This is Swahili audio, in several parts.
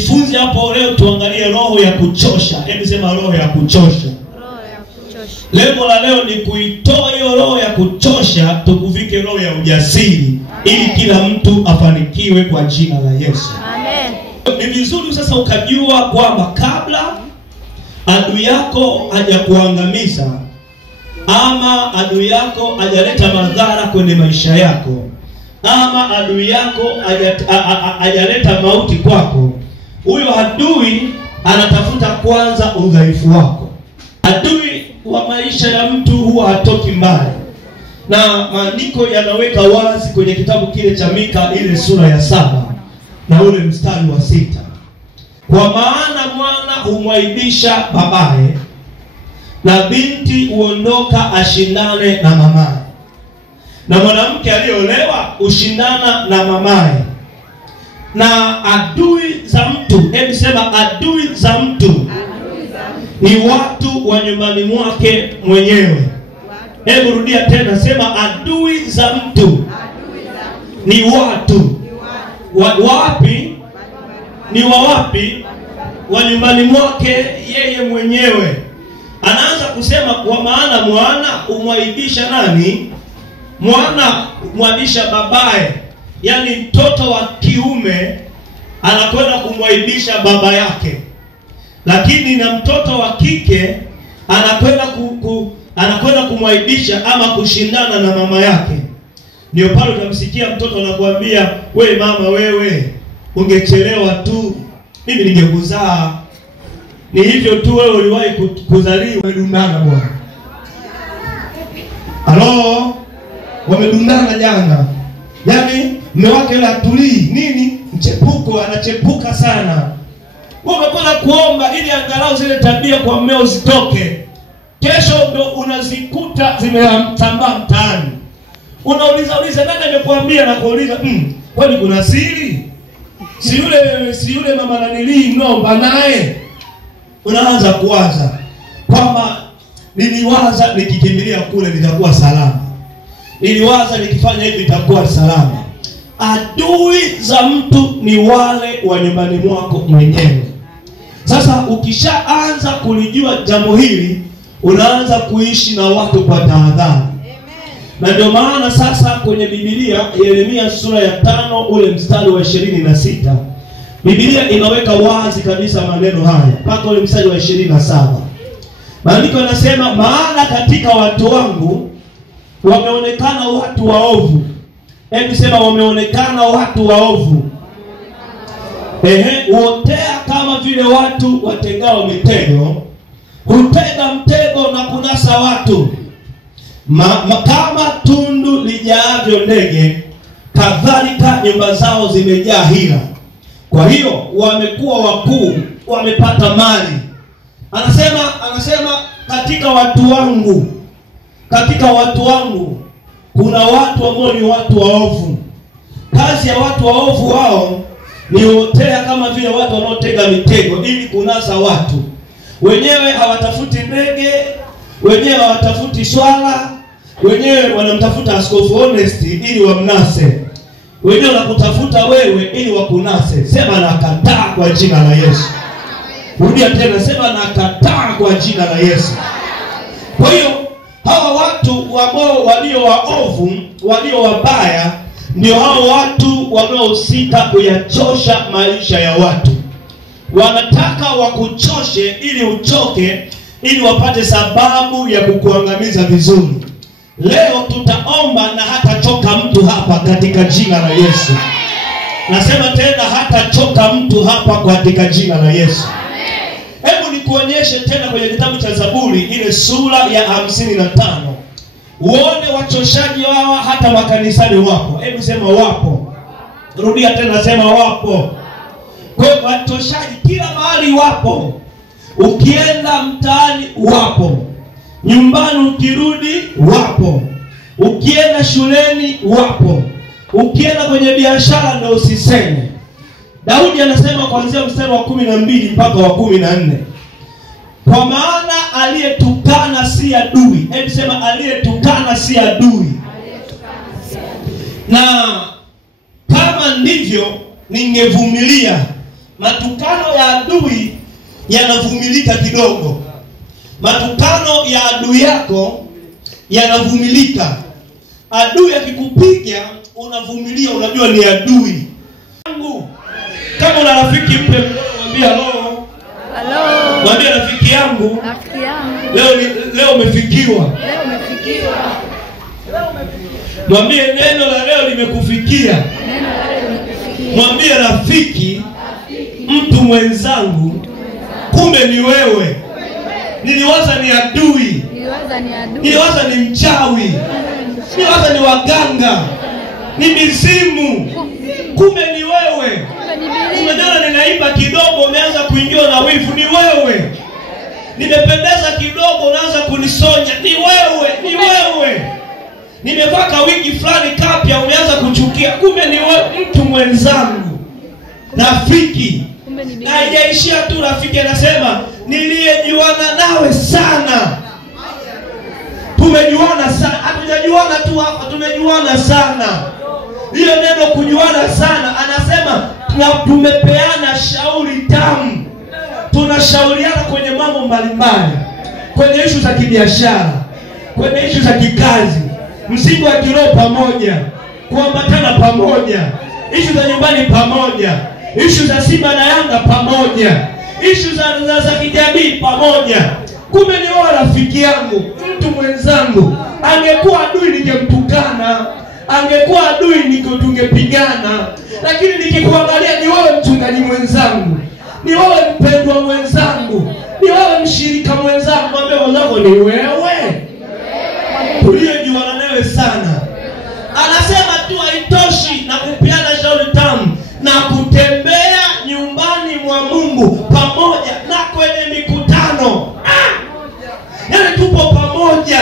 tujifunze hapo leo, tuangalie roho ya kuchosha. Hebu sema roho ya kuchosha. Lengo la leo ni kuitoa hiyo roho ya kuchosha, tukuvike roho ya ujasiri. Amen. Ili kila mtu afanikiwe kwa jina la Yesu. Amen. Ni vizuri sasa ukajua kwamba kabla adui yako hajakuangamiza ama adui yako hajaleta madhara kwenye maisha yako ama adui yako hajaleta mauti kwako, huyo adui anatafuta kwanza udhaifu wako. Adui wa maisha ya mtu huwa hatoki mbali, na maandiko yanaweka wazi kwenye kitabu kile cha Mika ile sura ya 7 na ule mstari wa 6. Kwa maana mwana humwaibisha babaye, na binti huondoka ashindane na mamaye. Na mwanamke aliyeolewa ushindana na mamaye. Na adui za mtu, hebu sema adui za mtu ni watu wa nyumbani mwake mwenyewe. Hebu rudia tena, sema adui za mtu ni watu wapi? Ni wapi? Wa nyumbani mwake yeye mwenyewe. Anaanza kusema kwa maana mwana umwaibisha nani? Mwana umwaibisha babaye. Yaani mtoto wa kiume anakwenda kumwaibisha baba yake. Lakini na mtoto wa kike anakwenda kumwaibisha ama kushindana na mama yake. Ndio pale utamsikia mtoto anakuambia, "We mama wewe, ungechelewa tu. Mimi ningekuzaa." Ni hivyo tu, wewe uliwahi kuzaliwa. Wamedundana bwana. Halo? Wamedundana jana. Yaani mume wake yule atulii nini? Mchepuko, anachepuka sana. Wewe umekwenda kuomba ili angalau zile tabia kwa mmeo zitoke. Kesho ndo unazikuta zimetambaa mtaani. Unauliza nani amekuambia, na kuuliza kwani kuna siri? Si yule mama nanilii ngomba naye. Unaanza kuwaza kwamba niliwaza nikikimbilia kule nitakuwa salama. Niliwaza nikifanya hivi nitakuwa salama. Adui za mtu ni wale wa nyumbani mwako mwenyewe. Sasa ukishaanza kulijua jambo hili, unaanza kuishi na watu kwa tahadhari. Na ndio maana sasa kwenye Biblia, Yeremia sura ya 5 ule mstari wa 26, Biblia inaweka wazi kabisa maneno haya mpaka ule mstari wa 27. Maandiko yanasema, maana katika watu wangu wameonekana watu waovu. Hebu sema wameonekana watu waovu. Huotea kama vile watu wategao mitego, hutega mtego na kunasa watu. Kama tundu lijaavyo ndege, kadhalika nyumba zao zimejaa hila. Kwa hiyo wamekuwa wakuu, wamepata mali. Anasema katika watu wangu kuna watu ambao ni watu waovu. Kazi ya watu waovu wao ni huotea kama vile watu wanaotega mitego ili kunasa watu. Wenyewe hawatafuti ndege, wenyewe hawatafuti swala, wenyewe wanamtafuta Askofu Honest ili wamnase. Wenyewe wanakutafuta wewe ili wakunase. Sema nakataa kwa jina la Yesu. Rudia tena, sema nakataa kwa jina la Yesu. Kwa hiyo hawa watu ambao walio waovu, walio wabaya, ndio hao watu wanaohusika kuyachosha maisha ya watu. Wanataka wakuchoshe ili uchoke, ili wapate sababu ya kukuangamiza vizuri. Leo tutaomba na hatachoka mtu hapa katika jina la Yesu. Nasema tena, hatachoka mtu hapa katika jina la Yesu. Hebu nikuonyeshe tena kwenye kitabu cha Zaburi ile sura ya 55. Uone wachoshaji wao hata makanisani wapo. Hebu sema wapo. Rudia tena, sema wapo. Kwa hiyo wachoshaji kila mahali wapo. Ukienda mtaani wapo. Nyumbani ukirudi wapo. Ukienda shuleni wapo. Ukienda kwenye biashara ndio usiseme. Daudi anasema kuanzia mstari wa 12 mpaka wa 14. Kwa maana aliyetukana si adui. Hebu sema aliyetukana si adui. Na kama ndivyo ningevumilia, matukano ya adui yanavumilika kidogo. Matukano ya adui yako yanavumilika. Adui akikupiga unavumilia, unajua ni adui. Kama una rafiki mpe mwambie hello. Hello. Mwambie rafiki yangu. Rafiki yangu. Leo umefikiwa. Leo umefikiwa. Mwambie neno la leo limekufikia. Neno la leo limekufikia. Mwambie rafiki, mtu mwenzangu, kumbe ni wewe. Niliwaza ni adui. Niliwaza ni mchawi. Niliwaza ni waganga. Ni mizimu. Kumbe ni wewe. Umejana ninaimba kidogo umeanza kuingiwa na wivu, ni wewe. Nimependeza kidogo unaanza kunisonya, ni wewe, ni wewe. Nimevaa wiki fulani kapya umeanza kuchukia, kumbe ni wewe, mtu mwenzangu. Rafiki. Na haijaishia tu rafiki, anasema niliyejuana nawe sana. Tumejuana sana, hatujajuana tu hapa, tumejuana sana. Hiyo neno kujuana sana, anasema tumepeana shauri tamu. Tunashauriana kwenye mambo mbalimbali, kwenye issue za kibiashara, kwenye issue za kikazi, msingi wa kiroho pamoja, kuambatana pamoja, issue za nyumbani pamoja, issue za Simba na Yanga pamoja, issue za kijamii pamoja. Kumbe ni wewe rafiki yangu, mtu mwenzangu. Angekuwa adui ningemtukana, angekuwa adui tungepigana, lakini nikikuangalia ni wewe mchungaji mwenzangu, ni wewe mpendwa mwenzangu, ni wewe mshirika mwenzangu. Mwambie mwenzako ni wewe. Uliyejuana nawe sana. Anasema tu haitoshi na kupeana shauri tamu na kutembea nyumbani mwa Mungu pamoja na kwenye mikutano. Yaani tupo pamoja.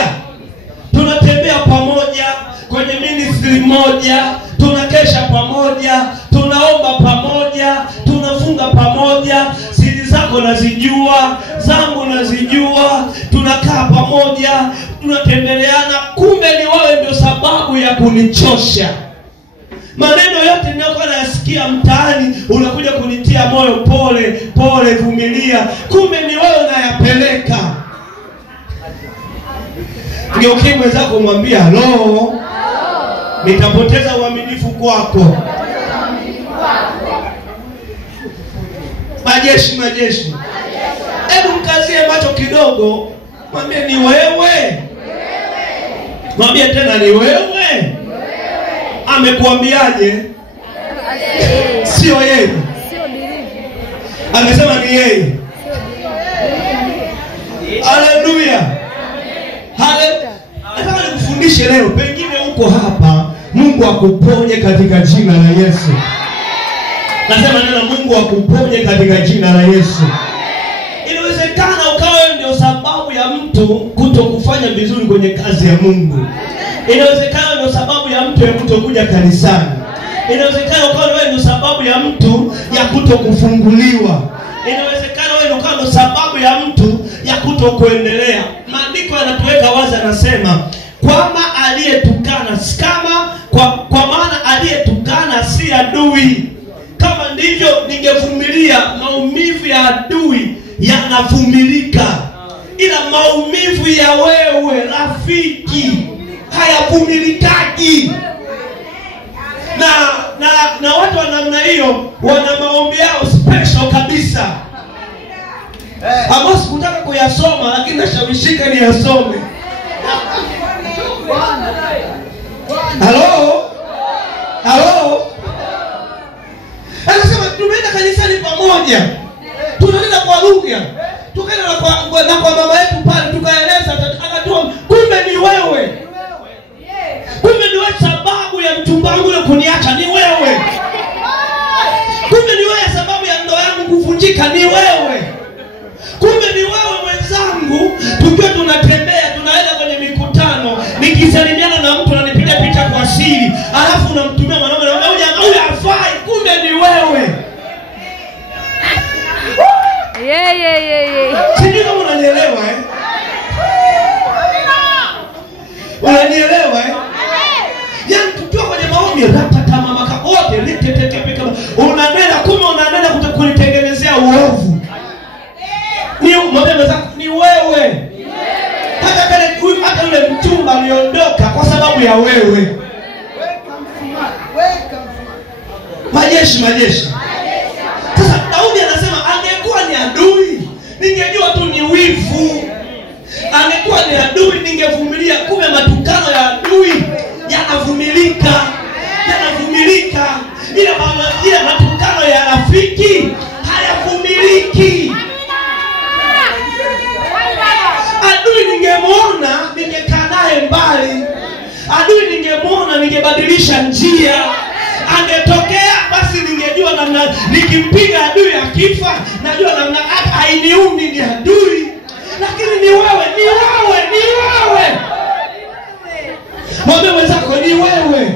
Tunatembea pamoja kwenye ministry moja, tunakesha pamoja, tunaomba pamoja, tunafunga pamoja, siri zako nazijua, zangu nazijua, tunakaa pamoja, tunatembeleana. Kumbe ni wewe ndio sababu ya kunichosha. Maneno yote ninayokuwa nayasikia mtaani unakuja kunitia moyo, pole, vumilia. Kumbe ni wewe unayapeleka. Ngeukie mwenzako mwambie hello. Nitapoteza uaminifu kwako. Majeshi. Hebu mkazie macho kidogo. Mwambie ni wewe. Mwambie tena ni wewe. Amekuambiaje? Sio yeye. Amesema ni yeye. Haleluya. Nataka nikufundishe leo, pengine uko hapa, Mungu akuponye katika jina la Yesu. Nasema neno Mungu akuponye katika jina la Yesu. Inawezekana ukawa ndio sababu ya mtu kutokufanya vizuri kwenye kazi ya Mungu. Inawezekana ndio sababu ya mtu ya kutokuja kanisani. Inawezekana ukawa wewe ndio sababu ya mtu ya kutokufunguliwa. Inawezekana wewe ndio sababu ya mtu ya kutokuendelea. Maandiko yanatuweka wazi, anasema kwamba aliyetukana kwa maana aliyetukana si adui. Kama ndivyo ningevumilia, maumivu ya adui yanavumilika, ila maumivu ya wewe rafiki hayavumilikaji. Na watu wa namna hiyo wana maombi yao special kabisa. Ambao sikutaka kuyasoma lakini nashawishika ni yasome. Hello. Anasema tumeenda kanisani pamoja, tunaenda kwa lugha, tukaenda na kwa mama yetu pale, tukaeleza, akatoa kumbe ni wewe. Kumbe ni wewe sababu ya mchumba wangu yule kuniacha, ni wewe. Kumbe ni wewe sababu ya ndoa yangu kuvunjika, ni wewe. Kumbe ni wewe mwenzangu, tukiwa tunatembea, tunaenda kwenye mikutano, nikisalimiana na mtu ananipiga picha kwa siri, alafu unamtumia mwanaume na huyu hafai, kumbe ni wewe. Sijui kama unanielewa Unanielewa Yaani tukiwa kwenye maombi, unanena kumbe unanena kutokunitengeneza wewe. Majeshi. Sasa Daudi anasema angekuwa ni adui ningejua tu ni wivu. Angekuwa ni adui ningevumilia. Kumbe matukano ya adui yanavumilika. Ila matukano ya rafiki hayavumiliki. Adui ningemuona ningekaa naye mbali. Adui ningemuona ningebadilisha njia. Angetokea basi ningejua namna nikimpiga adui akifa najua namna hainiumi ni adui. Lakini ni wewe. Mwambie wenzako ni wewe.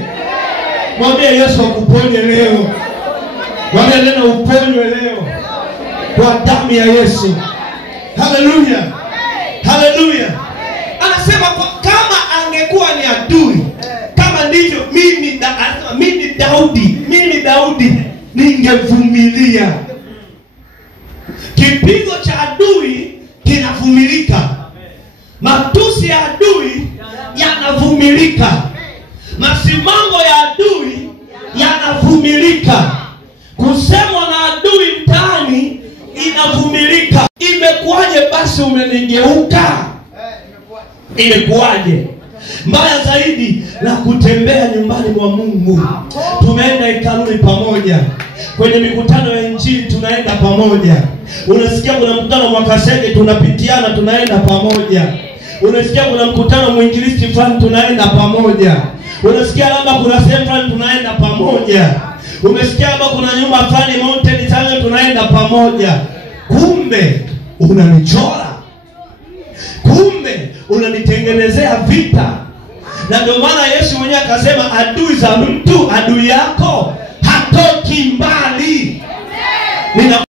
Mwambie Yesu akuponye leo. Mwambie neno uponywe leo kwa damu ya Yesu. Haleluya. Anasema kama angekuwa ni adui, kama ndivyo mimi Daudi ningevumilia. Kipigo cha adui kinavumilika. Matusi ya adui yanavumilika. Masimango ya adui yanavumilika. Kusemwa na adui mtaani inavumilika. Imekuwaje basi umenigeuka? Imekuwaje? Mbaya zaidi na kutembea nyumbani mwa Mungu. Tumeenda hekaluni pamoja. Kwenye mikutano ya injili tunaenda pamoja. Unasikia kuna mkutano Mwakasege tunapitiana tunaenda pamoja. Unasikia kuna mkutano mwinjilisti fulani tunaenda pamoja. Unasikia labda kuna sehemu fulani tunaenda pamoja. Umesikia labda kuna nyumba fulani mountain sana tunaenda pamoja. Kumbe unanichora. Kumbe unanitengenezea vita. Na ndio maana Yesu mwenyewe akasema adui za mtu adui yako hatoki mbali.